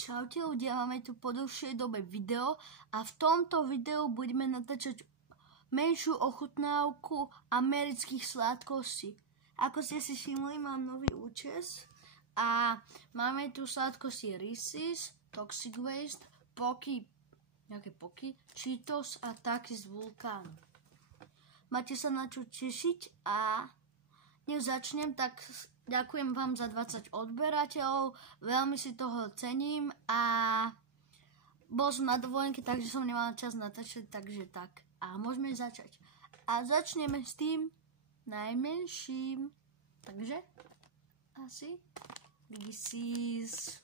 Čaute ľudia, máme tu po dlhšej dobe video a v tomto videu budeme natáčať menšiu ochutnávku amerických sladkostí. Ako ste si všimli, mám nový účes a máme tu sladkosti Reese's, Toxic Waste, Pocky, Cheetos a Takis Vulkan. Máte sa na čo tešiť a nech začnem, tak ďakujem vám za 20 odberateľov, veľmi si toho cením a bol som na dovolenke, takže som nemala čas natáčať, takže tak. A môžeme začať. A začneme s tým najmenším. Takže asi Reese's.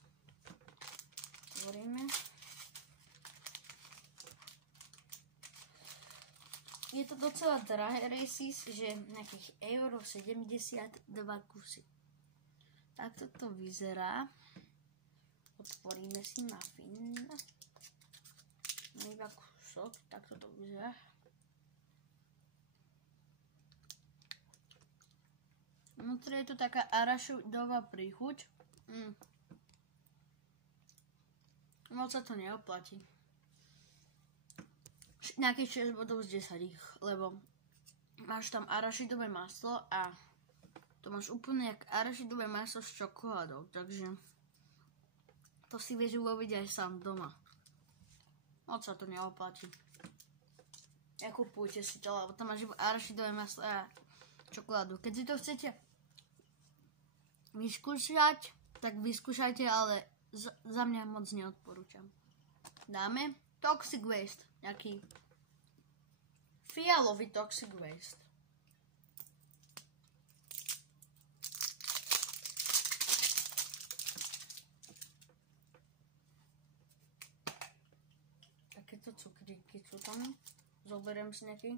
Otvoríme. Je to docela drahé Reese's, že nejakých €72 kusy. Takto to vyzerá. Otvoríme si muffin. Iba kúsok, takto to vyzerá. Vnútri je to taká arašidová príchuť. Moc sa to neoplatí. Nejakých 6 bodov z 10, lebo máš tam arašidové maslo a to máš úplne jak arašidové maslo s čokoládou, takže to si vieš uloviť aj sám doma. Moc sa to neoplatí. Nekupujte si to, lebo tam máš arašidové maslo a čokoládu. Keď si to chcete vyskúšať, tak vyskúšajte, ale za mňa moc neodporúčam. Dáme Toxic Waste, nejaký fialový Toxic Waste. Takéto cukríky sú tam. Zoberiem si nejaký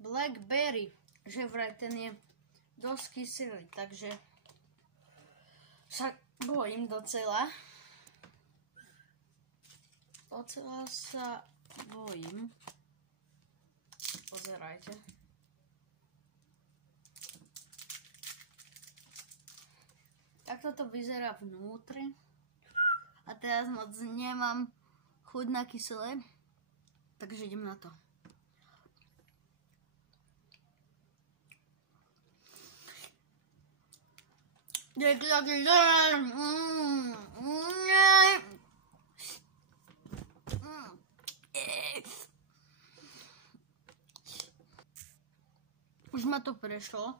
Blackberry, že vraj ten je dosť kyselý, takže sa bojím docela. Docela sa bojím. Pozerajte. Takto to vyzerá vnútri. A teraz moc nemám chuť na kyselé. Takže idem na to. Už ma to prešlo,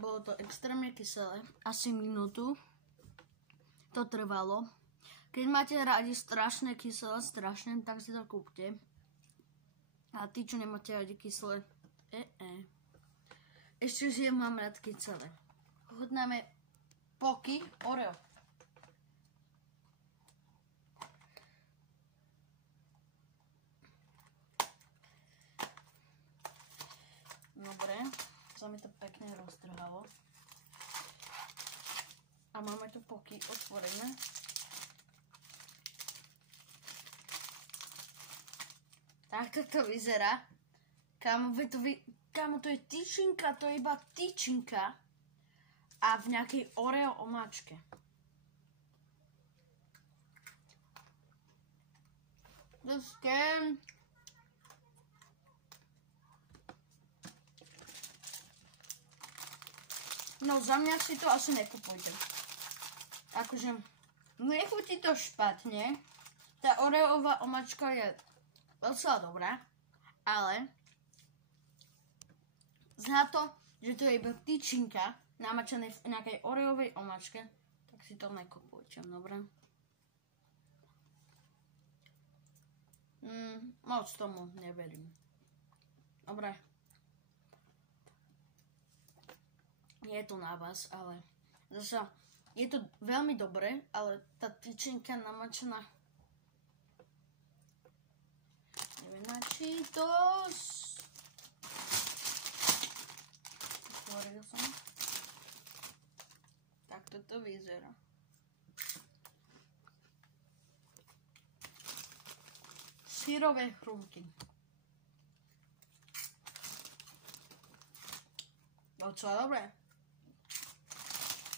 bolo to extrémne kyselé, asi minútu to trvalo. Keď máte radi strašné kyselé, tak si to kúpte. A tí, čo nemáte radi kyselé, ešte že mám rád kyselé. Chutnáme Pocky Oreo. Dobre, sa mi to pekne roztrhalo. A máme tu Pocky otvorené. Takto to vyzerá. Kámo, to je tyčinka, to je iba tyčinka. A v nejakej Oreo omáčke. No za mňa si to asi nekupujte. Akože nechutí to špatne. Tá Oreová omáčka je docela dobrá, ale za to, že to je iba tyčinka namačané v nejakej Oreovej omáčke, tak si to nekupujte, dobre? Moc tomu neverím. Dobre. Je to na vás, ale zasa je to veľmi dobré, ale tá tyčinka namačaná neviem na Cheetos. Otvoril som. Takto to vyzerá. Syrové chrumky. Docela dobré.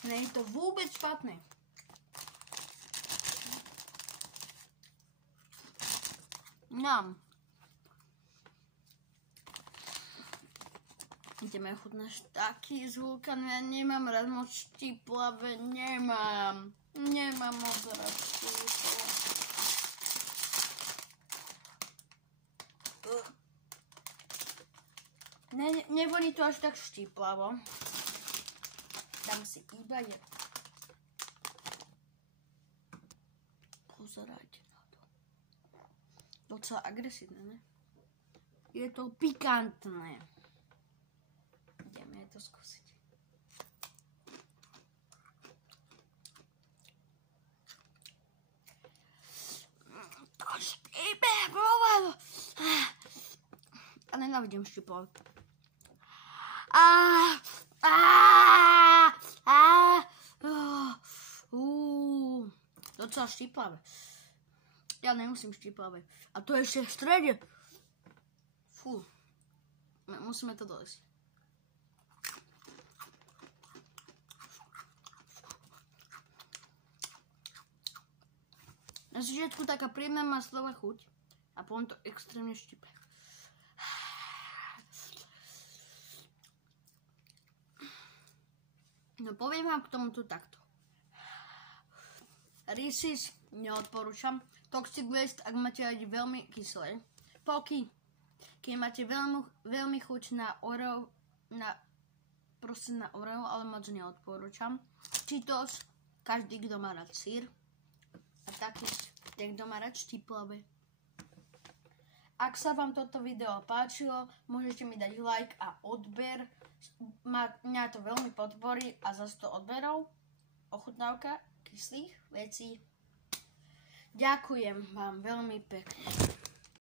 Nie je to vôbec špatné. Nám. Ideme chutnáš taký zvuk, ja nemám rád moc štiplavé, nemám moc rád štiplavé. Nevoní to až tak štiplavo. Dám si iba jedno. Pozerajte na to. Docela agresívne, ne? Je to pikantné. Ideme to skúsiť. To štípe, brovado. A nenávidím štiplové. Docela štiplavé. Ja nemusím štiplavé. A to je ešte v strede. Fú. Musíme to dojsť. Na začiatku taká príjemná maslová chuť a potom to extrémne štipe. No poviem vám k tomuto takto. Reese's neodporúčam. Toxic Waste, ak máte radi veľmi kyslé. Poky, keď máte veľmi chuť na Oreo, proste na Oreo, ale moc neodporúčam. Cheetos, každý, kto má rád sír. A taktiež ten, kto má rád štiplavé. Ak sa vám toto video páčilo, môžete mi dať like a odber. Mňa to veľmi podporí a za 100 odberov ochutnávka kyslých vecí. Ďakujem vám veľmi pekne.